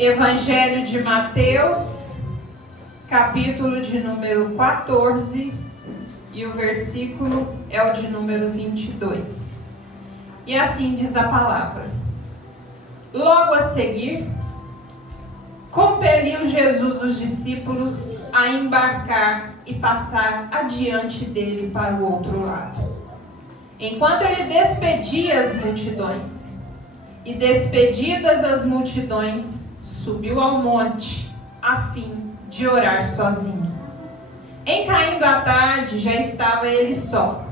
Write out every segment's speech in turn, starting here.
Evangelho de Mateus, capítulo de número 14, e o versículo é o de número 22. E assim diz a palavra. Logo a seguir, compeliu Jesus os discípulos a embarcar e passar adiante dele para o outro lado, enquanto ele despedia as multidões. E despedidas as multidões, subiu ao monte, a fim de orar sozinho. Em caindo a tarde, já estava ele só.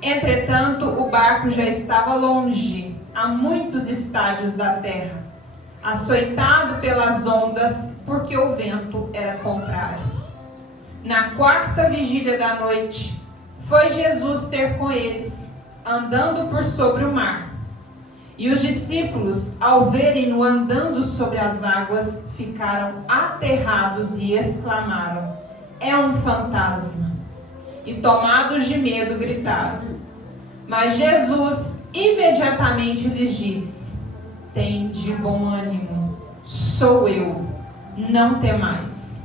Entretanto, o barco já estava longe, a muitos estádios da terra, açoitado pelas ondas, porque o vento era contrário. Na quarta vigília da noite, foi Jesus ter com eles, andando por sobre o mar. E os discípulos, ao verem-no andando sobre as águas, ficaram aterrados e exclamaram: é um fantasma! E tomados de medo, gritaram. Mas Jesus imediatamente lhes disse: tende bom ânimo, sou eu, não temais.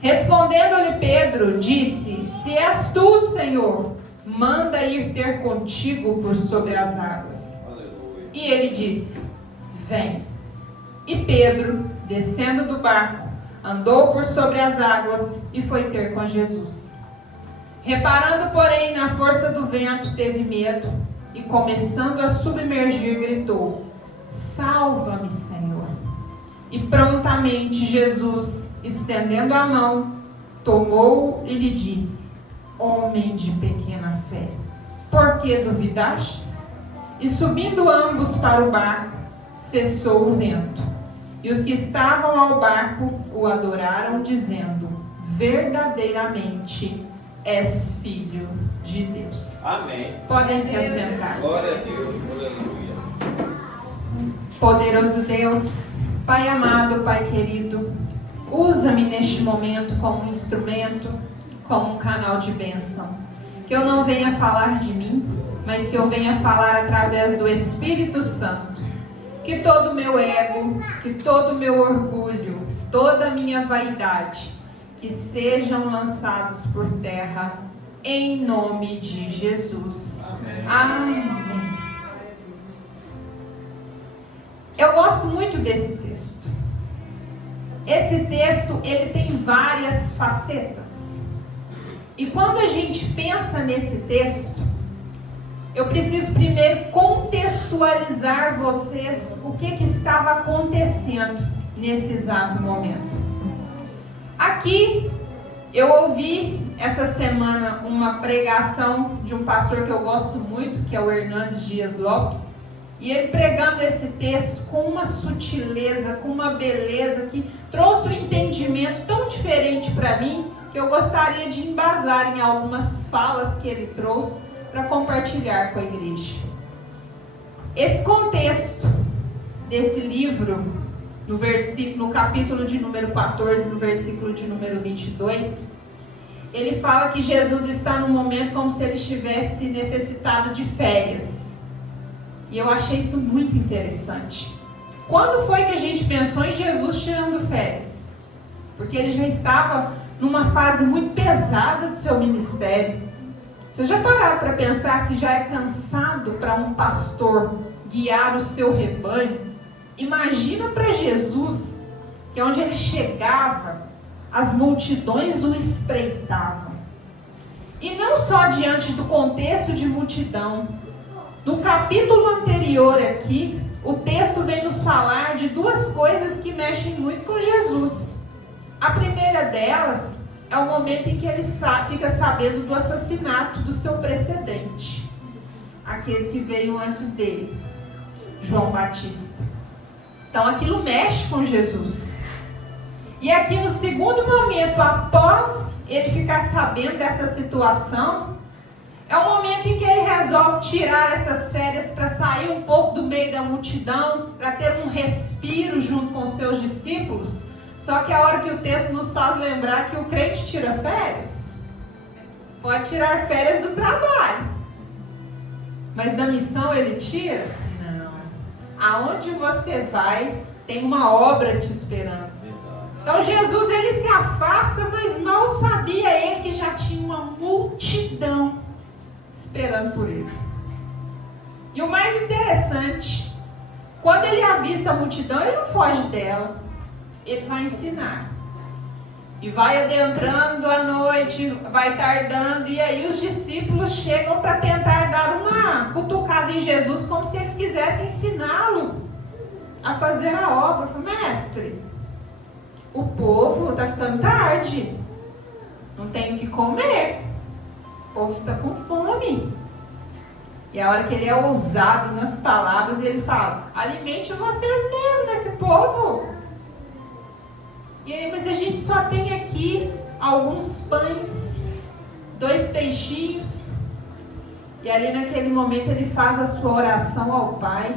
Respondendo-lhe Pedro, disse: se és tu, Senhor, manda ir ter contigo por sobre as águas. E ele disse: vem. E Pedro, descendo do barco, andou por sobre as águas e foi ter com Jesus. Reparando, porém, na força do vento, teve medo e, começando a submergir, gritou: salva-me, Senhor. E prontamente Jesus, estendendo a mão, tomou-o e lhe disse: homem de pequena fé, por que duvidastes? E subindo ambos para o barco, cessou o vento. E os que estavam ao barco o adoraram, dizendo: verdadeiramente és filho de Deus. Amém. Podem se assentar. Glória a Deus. Aleluia. Poderoso Deus, Pai amado, Pai querido, usa-me neste momento como instrumento, como um canal de bênção. Que eu não venha falar de mim, mas que eu venha falar através do Espírito Santo. Que todo o meu ego, que todo o meu orgulho, toda a minha vaidade, que sejam lançados por terra, em nome de Jesus. Amém. Amém. Eu gosto muito desse texto. Esse texto, ele tem várias facetas. E quando a gente pensa nesse texto, eu preciso primeiro contextualizar vocês o que estava acontecendo nesse exato momento. Aqui, eu ouvi essa semana uma pregação de um pastor que eu gosto muito, que é o Hernandes Dias Lopes, e ele pregando esse texto com uma sutileza, com uma beleza, que trouxe um entendimento tão diferente para mim, que eu gostaria de embasar em algumas falas que ele trouxe para compartilhar com a igreja. Esse contexto desse livro, no capítulo de número 14, no versículo de número 22, ele fala que Jesus está num momento como se ele estivesse necessitado de férias. E eu achei isso muito interessante. Quando foi que a gente pensou em Jesus tirando férias? Porque ele já estava numa fase muito pesada do seu ministério. Vocês já pararam para pensar se já é cansado para um pastor guiar o seu rebanho? Imagina para Jesus, que onde ele chegava, as multidões o espreitavam. E não só diante do contexto de multidão. No capítulo anterior aqui, o texto vem nos falar de duas coisas que mexem muito com Jesus. A primeira delas é o momento em que ele fica sabendo do assassinato do seu precedente, aquele que veio antes dele, João Batista. Então aquilo mexe com Jesus. E aqui no segundo momento, após ele ficar sabendo dessa situação, é o momento em que ele resolve tirar essas férias para sair um pouco do meio da multidão, para ter um respiro junto com os seus discípulos. Só que a hora que o texto nos faz lembrar que o crente tira férias, pode tirar férias do trabalho, mas da missão ele tira? Não. Aonde você vai, Tem uma obra te esperando. Então Jesus, ele se afasta, mas mal sabia ele que já tinha uma multidão esperando por ele. E o mais interessante, quando ele avista a multidão, ele não foge dela. Ele vai ensinar. E vai adentrando a noite, vai tardando, e aí os discípulos chegam para tentar dar uma cutucada em Jesus, como se eles quisessem ensiná-lo a fazer a obra. Mestre, o povo está ficando tarde, não tem o que comer, o povo está com fome. E a hora que ele é ousado nas palavras, ele fala: alimente vocês mesmos, esse povo. E aí, mas a gente só tem aqui alguns pães, 2 peixinhos. E ali naquele momento ele faz a sua oração ao Pai.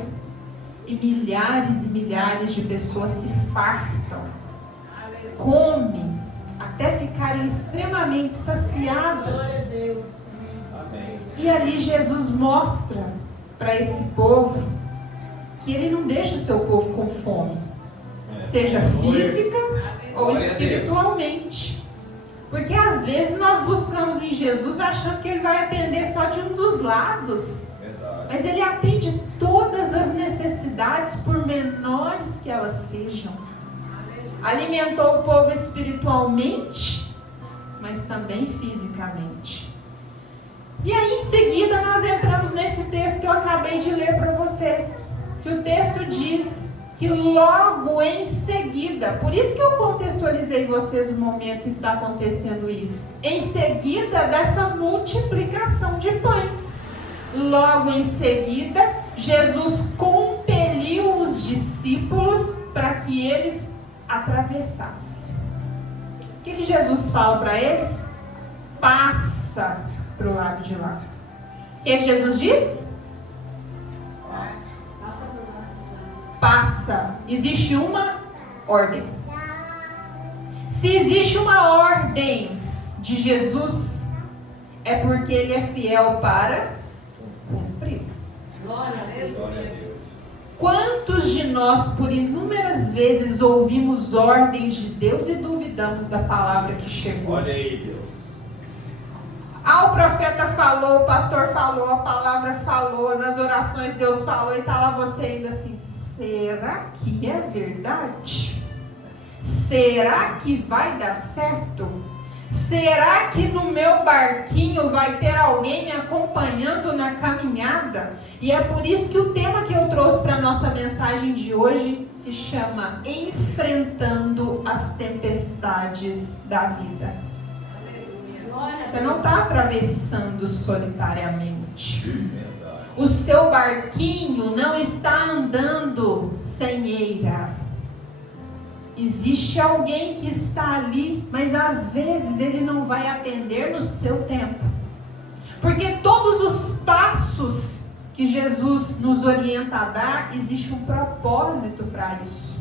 E milhares de pessoas se fartam, comem, até ficarem extremamente saciadas. E ali Jesus mostra para esse povo que ele não deixa o seu povo com fome, seja física ou espiritualmente. Porque às vezes nós buscamos em Jesus achando que ele vai atender só de um dos lados. Mas ele atende todas as necessidades, por menores que elas sejam. Alimentou o povo espiritualmente, mas também fisicamente. E aí em seguida nós entramos nesse texto que eu acabei de ler para vocês. Que o texto diz que logo em seguida, por isso que eu contextualizei vocês no momento que está acontecendo isso. Em seguida dessa multiplicação de pães. Logo em seguida, Jesus compeliu os discípulos para que eles atravessassem. O que Jesus fala para eles? Passa para o lado de lá. O que Jesus diz? Passa. Existe uma ordem. Se existe uma ordem de Jesus, é porque ele é fiel para cumprir. Glória a Deus. Quantos de nós, por inúmeras vezes, ouvimos ordens de Deus e duvidamos da palavra que chegou? Olha aí, Deus. O profeta falou, o pastor falou, a palavra falou, nas orações Deus falou, e está lá você ainda assim: será que é verdade? Será que vai dar certo? Será que no meu barquinho vai ter alguém me acompanhando na caminhada? E é por isso que o tema que eu trouxe para a nossa mensagem de hoje se chama Enfrentando as Tempestades da Vida. Você não está atravessando solitariamente. O seu barquinho não está andando sem eira. Existe alguém que está ali, mas às vezes ele não vai atender no seu tempo. Porque todos os passos que Jesus nos orienta a dar, existe um propósito para isso.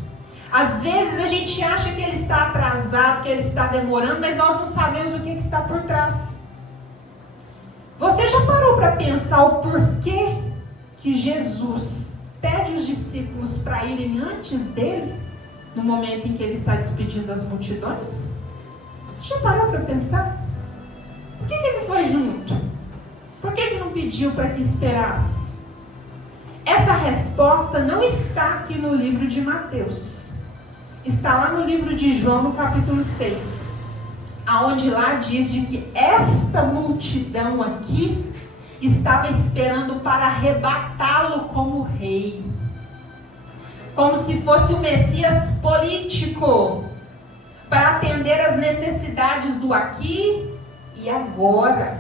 Às vezes a gente acha que ele está atrasado, que ele está demorando, mas nós não sabemos o que está por trás. Você já parou para pensar o porquê que Jesus pede os discípulos para irem antes dele? No momento em que ele está despedindo as multidões? Você já parou para pensar? Por que ele não foi junto? Por que ele não pediu para que esperasse? Essa resposta não está aqui no livro de Mateus. Está lá no livro de João, no capítulo 6. Aonde lá diz de que esta multidão aqui estava esperando para arrebatá-lo como rei. Como se fosse o Messias político, para atender às necessidades do aqui e agora.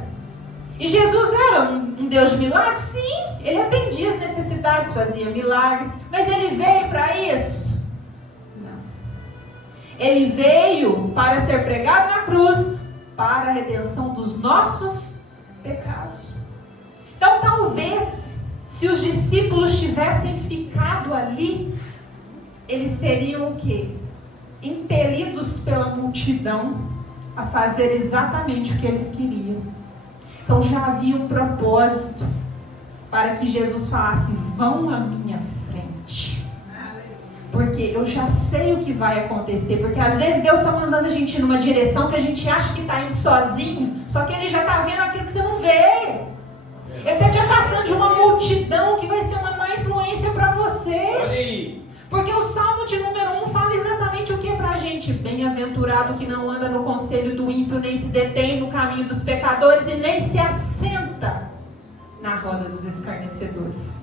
E Jesus era um Deus de milagres? Sim, ele atendia as necessidades, fazia milagre, mas ele veio para isso? Não. Ele veio para ser pregado na cruz, para a redenção dos nossos pecados. Então talvez, se os discípulos tivessem ficado ali, eles seriam o quê? Impelidos pela multidão a fazer exatamente o que eles queriam. Então já havia um propósito para que Jesus falasse: vão à minha frente. Porque eu já sei o que vai acontecer. Porque às vezes Deus está mandando a gente numa direção que a gente acha que está indo sozinho, só que Ele já está vendo aquilo que você não vê. Ele está te afastando de uma multidão que vai ser uma má influência para você. Olha aí. Porque o Salmo de número 1 fala exatamente o que para a gente? Bem-aventurado que não anda no conselho do ímpio, nem se detém no caminho dos pecadores e nem se assenta na roda dos escarnecedores.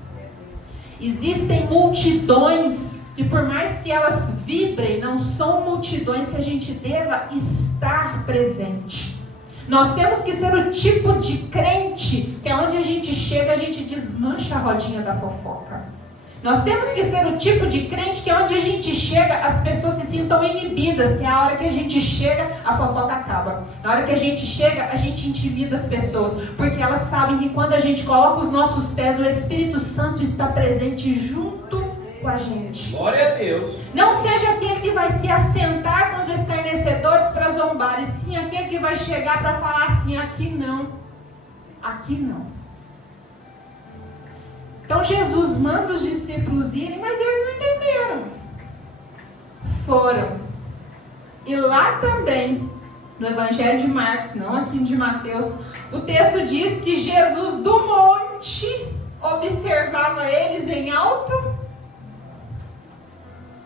Existem multidões que, por mais que elas vibrem, não são multidões que a gente deva estar presente. Nós temos que ser o tipo de crente que onde a gente chega, a gente desmancha a rodinha da fofoca. Nós temos que ser o tipo de crente que onde a gente chega, as pessoas se sintam inibidas, que é a hora que a gente chega, a fofoca acaba. Na hora que a gente chega, a gente intimida as pessoas, porque elas sabem que quando a gente coloca os nossos pés, o Espírito Santo está presente junto com a gente. Glória a Deus. Não seja aquele que vai se assentar com os escarnecedores para zombar, e sim aquele que vai chegar para falar assim, aqui não, aqui não. Então Jesus manda os discípulos irem, mas eles não entenderam. Foram. E lá também, no Evangelho de Marcos, não aqui de Mateus, o texto diz que Jesus do monte observava eles em alto.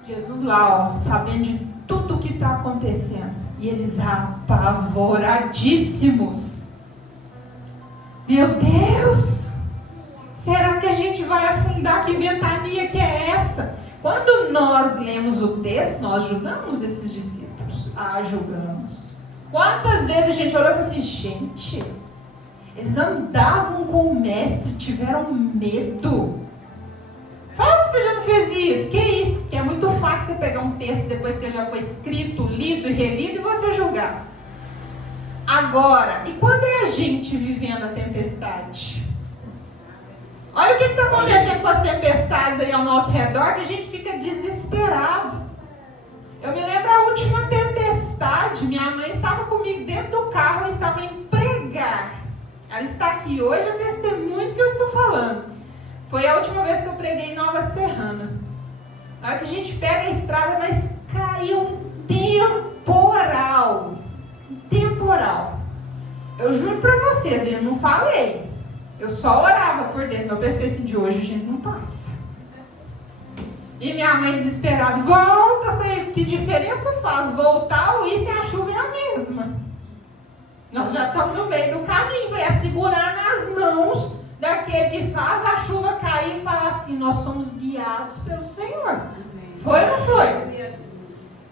Jesus lá, ó, sabendo de tudo o que está acontecendo. E eles apavoradíssimos. Meu Deus! Será que a gente vai afundar? Que ventania que é essa? Quando nós lemos o texto, nós julgamos esses discípulos. Julgamos. Quantas vezes a gente olhou e falou assim, gente, eles andavam com o mestre, tiveram medo. Fala que você já não fez isso. Que isso? Porque é muito fácil você pegar um texto depois que já foi escrito, lido e relido e você julgar. Agora, e quando é a gente vivendo a tempestade? Olha o que está acontecendo com as tempestades aí ao nosso redor, que a gente fica desesperado. Eu me lembro a última tempestade, minha mãe estava comigo dentro do carro, eu estava em pregar. Ela está aqui hoje, eu testemunho do que eu estou falando. Foi a última vez que eu preguei em Nova Serrana. Na hora que a gente pega a estrada, mas caiu um temporal. Um temporal. Eu juro para vocês, eu não falei. Eu só orava por dentro, eu pensei assim, de hoje a gente não passa. E minha mãe desesperada, volta, falei, que diferença faz voltar ou ir se a chuva é a mesma? Nós já estamos no meio do caminho, foi a segurar nas mãos daquele que faz a chuva cair e falar assim, nós somos guiados pelo Senhor. Foi ou não foi?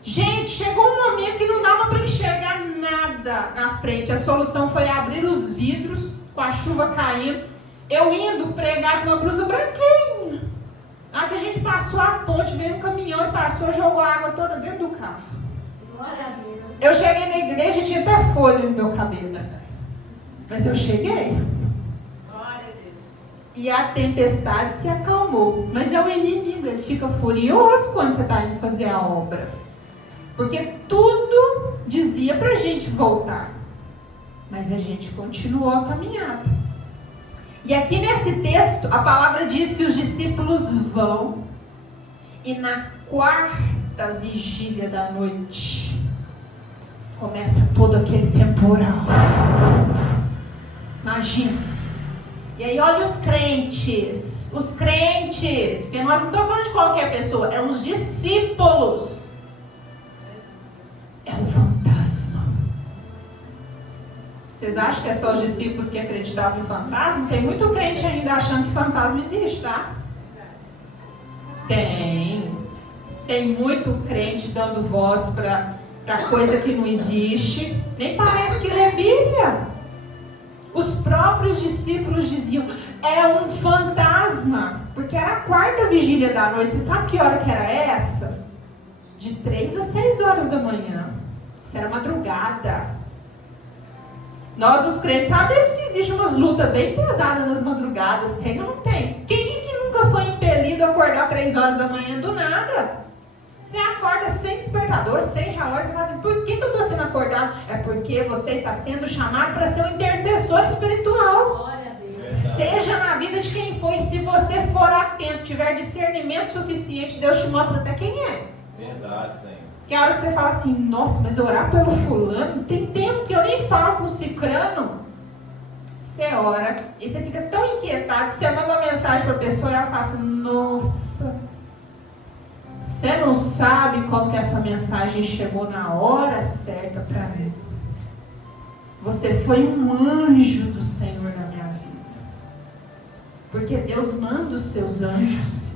Gente, chegou um momento que não dava para enxergar nada na frente. A solução foi abrir os vidros, com a chuva caindo, eu indo pregar com uma blusa branquinha. Na hora que a gente passou a ponte, veio um caminhão e passou, jogou a água toda dentro do carro. Eu cheguei na igreja e tinha até folha no meu cabelo. Mas eu cheguei. E a tempestade se acalmou. Mas é o inimigo, ele fica furioso quando você está indo fazer a obra. Porque tudo dizia para a gente voltar. Mas a gente continuou a caminhada. E aqui nesse texto, a palavra diz que os discípulos vão. E na quarta vigília da noite, começa todo aquele temporal. Imagina. E aí olha os crentes. Os crentes. Porque nós não estamos falando de qualquer pessoa. É os discípulos. É um fantasma. Vocês acham que é só os discípulos que acreditavam em fantasma? Tem muito crente ainda achando que fantasma existe, tá? Tem. Tem muito crente dando voz para coisa que não existe. Nem parece que lê Bíblia. Os próprios discípulos diziam, é um fantasma. Porque era a quarta vigília da noite. Você sabe que hora que era essa? De 3 a 6 horas da manhã. Isso era madrugada. Nós, os crentes, sabemos que existe umas lutas bem pesadas nas madrugadas. Tem ou não tem? Quem é que nunca foi impelido a acordar 3 horas da manhã do nada? Você acorda sem despertador, sem relógio, você fala assim, por que eu estou sendo acordado? É porque você está sendo chamado para ser um intercessor espiritual. Seja na vida de quem for, e se você for atento, tiver discernimento suficiente, Deus te mostra até quem é. Verdade, Senhor. Que a hora que você fala assim, nossa, mas orar pelo fulano, tem tempo que eu nem falo com o cicrano. Você ora, e você fica tão inquietado que você manda uma mensagem para a pessoa e ela fala assim, nossa, você não sabe como que essa mensagem chegou na hora certa para mim. Você foi um anjo do Senhor na minha vida. Porque Deus manda os seus anjos.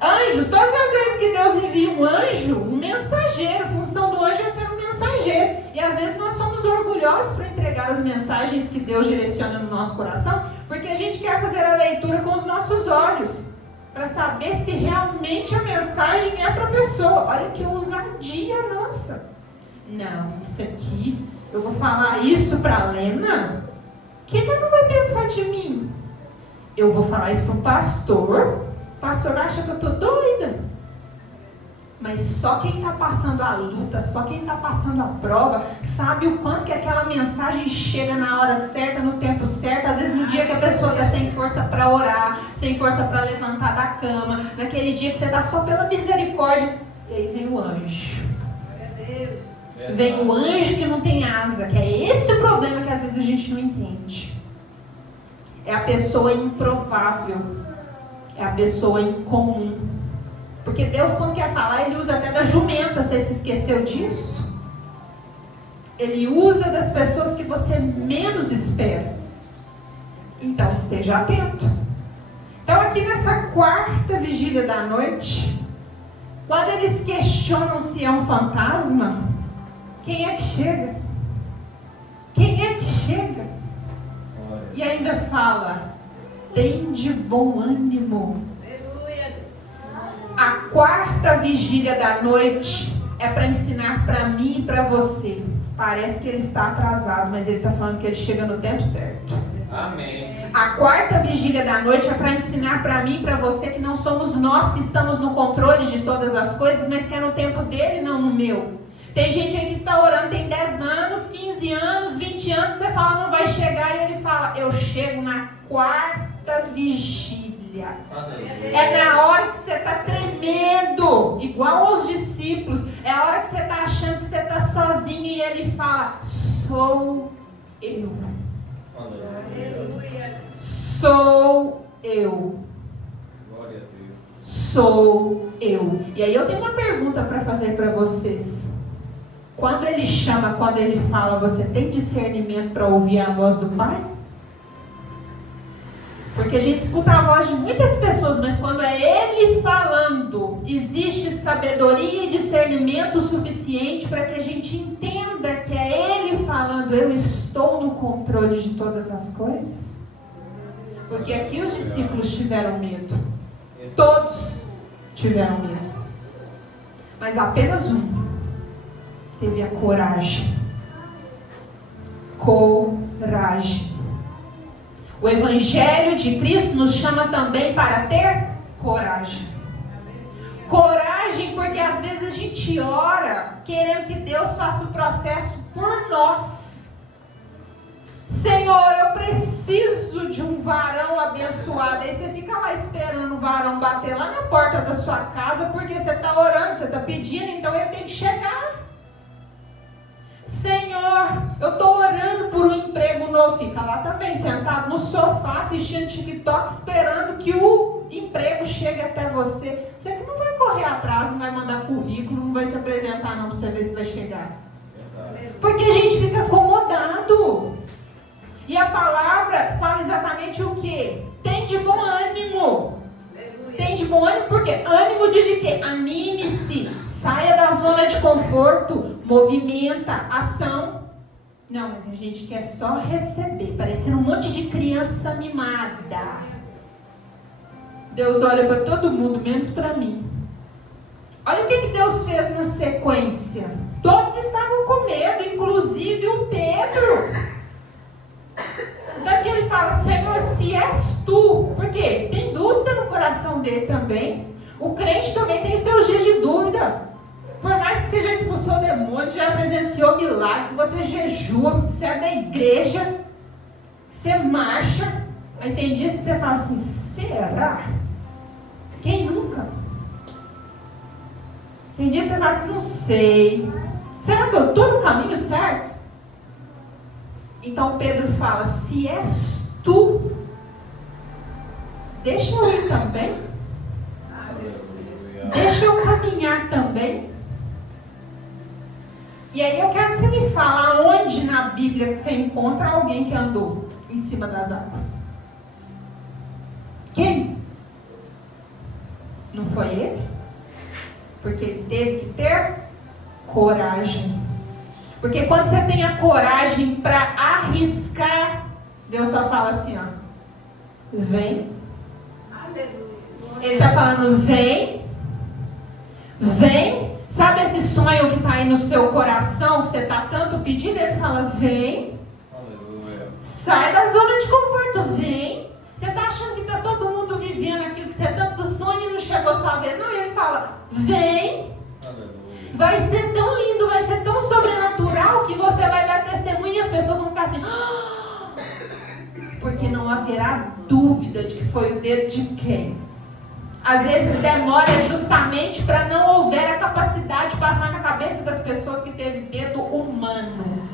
Anjos, todas as vezes que Deus envia um anjo, um mensageiro, a função do anjo é ser um mensageiro. E às vezes nós somos orgulhosos para entregar as mensagens que Deus direciona no nosso coração, porque a gente quer fazer a leitura com os nossos olhos, para saber se realmente a mensagem é para a pessoa. Olha que ousadia nossa. Não, isso aqui, eu vou falar isso para a Lena, o que ela não vai pensar de mim? Eu vou falar isso para o pastor acha que eu estou doida. Mas só quem está passando a luta, só quem está passando a prova, sabe o quanto que aquela mensagem chega na hora certa, no tempo certo. Às vezes no dia que a pessoa está sem força para orar, sem força para levantar da cama, naquele dia que você está só pela misericórdia, e aí vem o anjo. Vem o anjo que não tem asa, que é esse o problema que às vezes a gente não entende. É a pessoa improvável, é a pessoa incomum. Porque Deus, quando quer falar, Ele usa até da jumenta. Você se esqueceu disso? Ele usa das pessoas que você menos espera. Então, esteja atento. Então, aqui nessa quarta vigília da noite, quando eles questionam se é um fantasma, quem é que chega? Quem é que chega? E ainda fala, tem de bom ânimo. A quarta vigília da noite é para ensinar para mim e para você. Parece que ele está atrasado, mas ele está falando que ele chega no tempo certo. Amém. A quarta vigília da noite é para ensinar para mim e para você que não somos nós que estamos no controle de todas as coisas, mas que é no tempo dele, não no meu. Tem gente aí que está orando, tem 10 anos, 15 anos, 20 anos, você fala, não vai chegar, e ele fala, eu chego na quarta vigília. É na hora que você está tremendo, igual aos discípulos. É a hora que você está achando que você está sozinho e ele fala, sou eu. Sou eu. Sou eu. E aí eu tenho uma pergunta para fazer para vocês. Quando ele chama, quando ele fala, você tem discernimento para ouvir a voz do Pai? Porque a gente escuta a voz de muitas pessoas, mas quando é Ele falando, existe sabedoria e discernimento suficiente para que a gente entenda que é Ele falando, eu estou no controle de todas as coisas? Porque aqui os discípulos tiveram medo. Todos tiveram medo. Mas apenas um teve a coragem. Coragem. O Evangelho de Cristo nos chama também para ter coragem. Coragem porque às vezes a gente ora querendo que Deus faça o processo por nós. Senhor, eu preciso de um varão abençoado. Aí você fica lá esperando o varão bater lá na porta da sua casa porque você está orando, você está pedindo, então ele tem que chegar. Senhor, eu estou orando por um emprego novo. Fica lá também, sentado no sofá, assistindo TikTok, esperando que o emprego chegue até você. Você que não vai correr atrás, não vai mandar currículo, não vai se apresentar não, para você ver se vai chegar. Porque a gente fica acomodado. E a palavra fala exatamente o quê? Tem de bom ânimo. Tem de bom ânimo porque ânimo diz de quê? Anime-se. Saia da zona de conforto, movimenta, ação. Não, mas a gente quer só receber, parecendo um monte de criança mimada. Deus olha para todo mundo, menos para mim. Olha o que Deus fez na sequência. Todos estavam com medo, inclusive o Pedro. Então que ele fala, Senhor, se és tu, porque tem dúvida no coração dele também. O crente também tem seus dias de dúvida. Por mais que você já expulsou o demônio, já presenciou milagre, você jejua, você é da igreja, você marcha, Aí tem dias que você fala assim, será? Quem nunca? Tem dias que você fala assim, não sei. Será que eu estou no caminho certo? Então Pedro fala, se és tu, deixa eu ir também. Deixa eu caminhar também. E aí eu quero que você me fale aonde na Bíblia que você encontra alguém que andou em cima das águas. Quem? Não foi ele? Porque ele teve que ter coragem. Porque quando você tem a coragem para arriscar, Deus só fala assim, ó. Vem. Ele está falando, vem. Vem. Sabe esse sonho que está aí no seu coração, que você está tanto pedindo? Ele fala, vem. Aleluia. Sai da zona de conforto, vem. Você está achando que está todo mundo vivendo aquilo que você tanto sonha e não chegou a sua vez. Não, ele fala, vem. Aleluia. Vai ser tão lindo, vai ser tão sobrenatural que você vai dar testemunho e as pessoas vão ficar assim. "Ah!" Porque não haverá dúvida de que foi o dedo de quem. Às vezes demora justamente para não houver a capacidade de passar na cabeça das pessoas que teve dedo humano.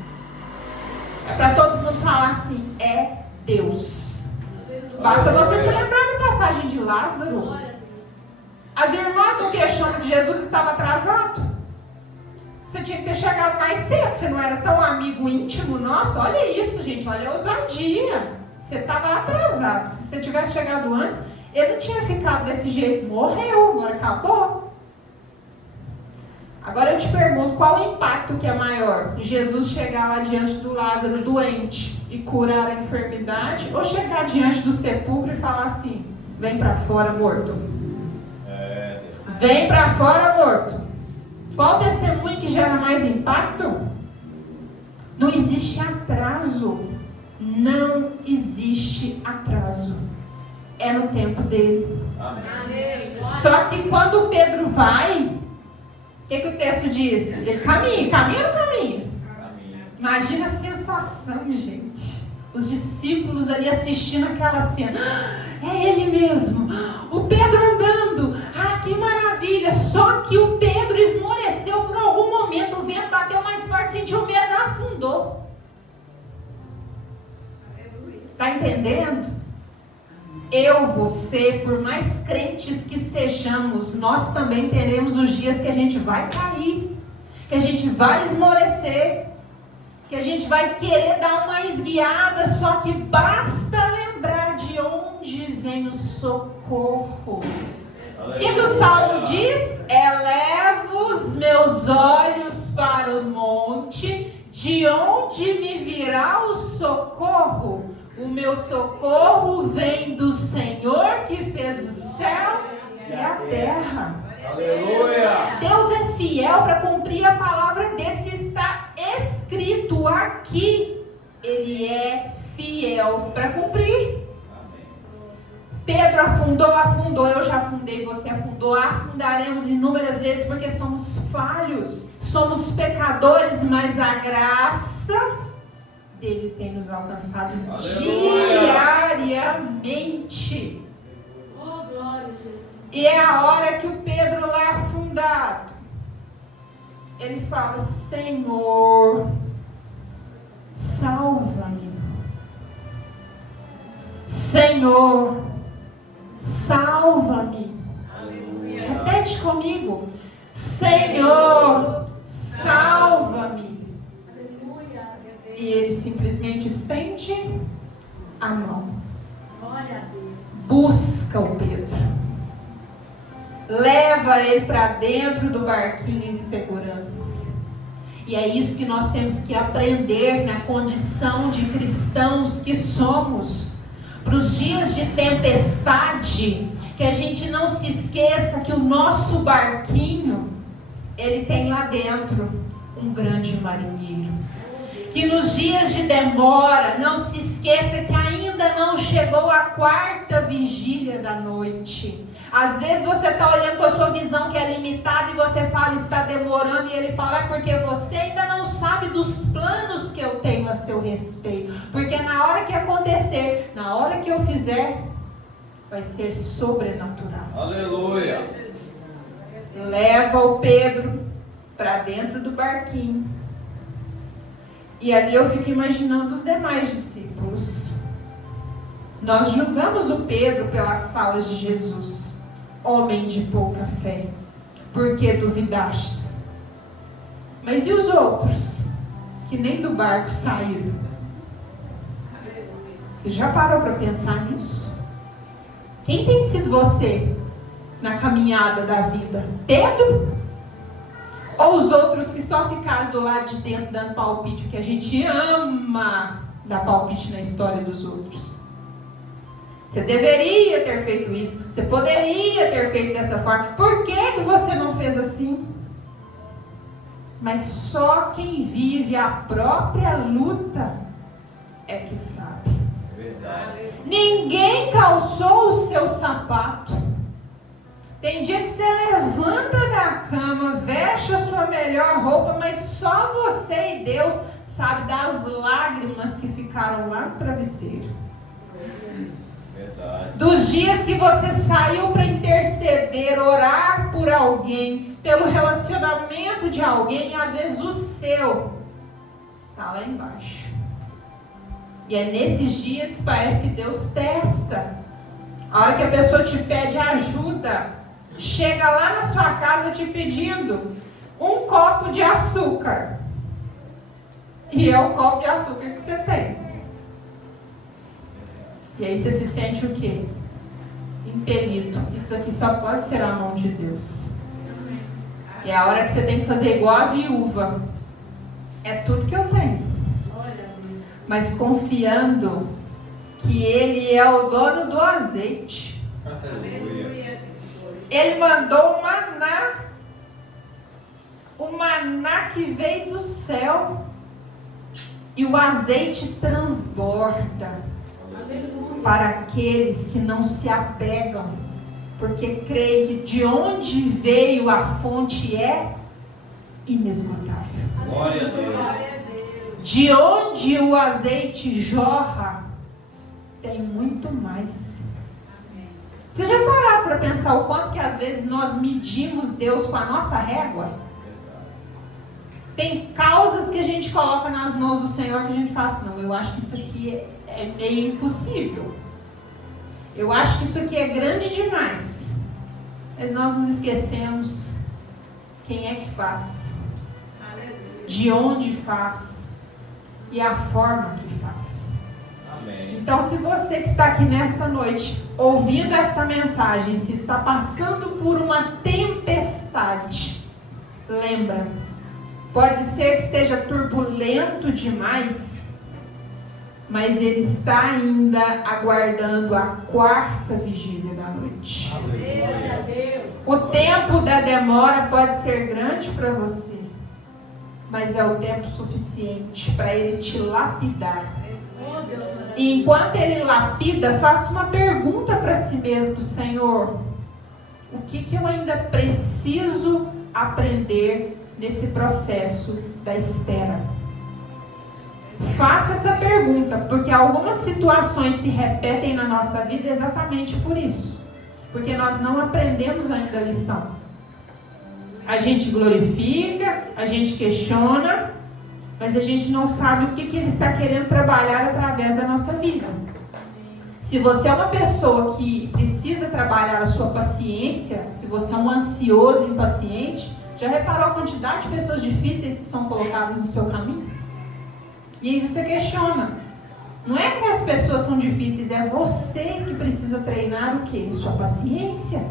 É para todo mundo falar assim, é Deus. Basta você se lembrar da passagem de Lázaro. As irmãs não questionam que Jesus estava atrasado. Você tinha que ter chegado mais cedo. Você não era tão amigo íntimo nosso. Olha isso, gente. Olha a ousadia. Você estava atrasado. Se você tivesse chegado antes, ele não tinha ficado desse jeito. Morreu. Agora acabou. Agora eu te pergunto, qual o impacto que é maior? Jesus chegar lá diante do Lázaro doente e curar a enfermidade? Ou chegar diante do sepulcro e falar assim, vem para fora morto? Vem para fora morto. Qual testemunho que gera mais impacto? Não existe atraso. Não existe atraso. É no tempo dele. Amém. Só que quando Pedro vai, o que o texto diz? Ele caminha ou não caminha? Imagina a sensação, gente. Os discípulos ali assistindo aquela cena. É ele mesmo. O Pedro andando. Ah, que maravilha. Só que o Pedro esmoreceu por algum momento. O vento bateu mais forte, sentiu medo e afundou. Está entendendo? Eu, você, por mais crentes que sejamos, nós também teremos os dias que a gente vai cair, que a gente vai esmorecer, que a gente vai querer dar uma esguiada, só que basta lembrar de onde vem o socorro. O que o Salmo diz? Elevo os meus olhos para o monte, de onde me virá o socorro? O meu socorro vem do Senhor que fez o céu e a terra. Aleluia! Deus é fiel para cumprir a palavra dele. Se está escrito aqui, ele é fiel para cumprir. Pedro afundou, eu já afundei, você afundou, afundaremos inúmeras vezes porque somos falhos, somos pecadores, mas a graça dele tem nos alcançado diariamente. Oh, glória a Deus. E é a hora que o Pedro lá afundado, ele fala, Senhor, salva-me. Senhor, salva-me. Repete comigo. Senhor, salva-me. E ele simplesmente estende a mão. Busca o Pedro. Leva ele para dentro do barquinho em segurança. E é isso que nós temos que aprender na condição de cristãos que somos. Para os dias de tempestade, que a gente não se esqueça que o nosso barquinho, ele tem lá dentro um grande marinheiro. Que nos dias de demora, não se esqueça que ainda não chegou a quarta vigília da noite. Às vezes você está olhando com a sua visão que é limitada e você fala, está demorando, e ele fala, é porque você ainda não sabe dos planos que eu tenho a seu respeito. Porque na hora que acontecer, na hora que eu fizer, vai ser sobrenatural. Aleluia. Leva o Pedro para dentro do barquinho. E ali eu fico imaginando os demais discípulos. Nós julgamos o Pedro pelas falas de Jesus. Homem de pouca fé, por que duvidastes? Mas e os outros, que nem do barco saíram? Você já parou para pensar nisso? Quem tem sido você na caminhada da vida? Pedro? Ou os outros que só ficaram do lado de dentro dando palpite, porque a gente ama dar palpite na história dos outros? Você deveria ter feito isso. Você poderia ter feito dessa forma. Por que você não fez assim? Mas só quem vive a própria luta é que sabe. Verdade. Ninguém calçou o seu sapato. Tem dia que você levanta da cama, veste a sua melhor roupa, mas só você e Deus sabe das lágrimas que ficaram lá no travesseiro. Verdade. Dos dias que você saiu para interceder, orar por alguém, pelo relacionamento de alguém, às vezes o seu está lá embaixo. E é nesses dias que parece que Deus testa. A hora que a pessoa te pede ajuda, chega lá na sua casa te pedindo um copo de açúcar. E é o copo de açúcar que você tem. E aí você se sente o quê? Impelido. Isso aqui só pode ser a mão de Deus. E é a hora que você tem que fazer igual a viúva. É tudo que eu tenho. Mas confiando que Ele é o dono do azeite. Aleluia. Ele mandou o maná. O maná que veio do céu. E o azeite transborda. Para aqueles que não se apegam, porque creem que de onde veio a fonte é inesgotável. Glória a Deus. De onde o azeite jorra, tem muito mais. Você já parou para pensar o quanto que às vezes nós medimos Deus com a nossa régua? Tem causas que a gente coloca nas mãos do Senhor que a gente fala assim, não, eu acho que isso aqui é meio impossível. Eu acho que isso aqui é grande demais. Mas nós nos esquecemos quem é que faz, de onde faz e a forma que faz. Amém. Então, se você que está aqui nesta noite, ouvindo esta mensagem, se está passando por uma tempestade, lembra, pode ser que esteja turbulento demais, mas ele está ainda aguardando a 4ª vigília da noite. Aleluia. O tempo da demora pode ser grande para você, mas é o tempo suficiente para ele te lapidar. E enquanto ele lapida, faça uma pergunta para si mesmo: Senhor, o que eu ainda preciso aprender nesse processo da espera? Faça essa pergunta, porque algumas situações se repetem na nossa vida exatamente por isso. Porque nós não aprendemos ainda a lição. A gente glorifica, a gente questiona, mas a gente não sabe o que Ele está querendo trabalhar através da nossa vida. Se você é uma pessoa que precisa trabalhar a sua paciência, se você é um ansioso, impaciente, já reparou a quantidade de pessoas difíceis que são colocadas no seu caminho? E aí você questiona. Não é que as pessoas são difíceis, é você que precisa treinar o quê? Sua paciência.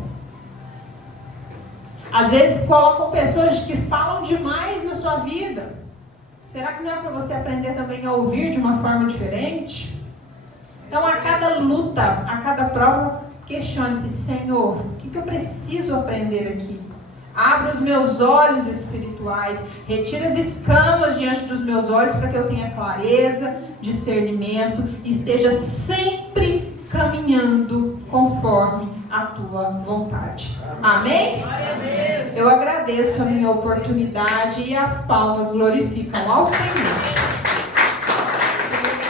Às vezes colocam pessoas que falam demais na sua vida. Será que não é para você aprender também a ouvir de uma forma diferente? Então, a cada luta, a cada prova, questione-se: Senhor, o que eu preciso aprender aqui? Abra os meus olhos espirituais, retira as escamas diante dos meus olhos para que eu tenha clareza, discernimento e esteja sempre caminhando conforme a tua sua vontade. Amém? Glória a Deus. Eu agradeço a minha oportunidade e as palmas glorificam ao Senhor.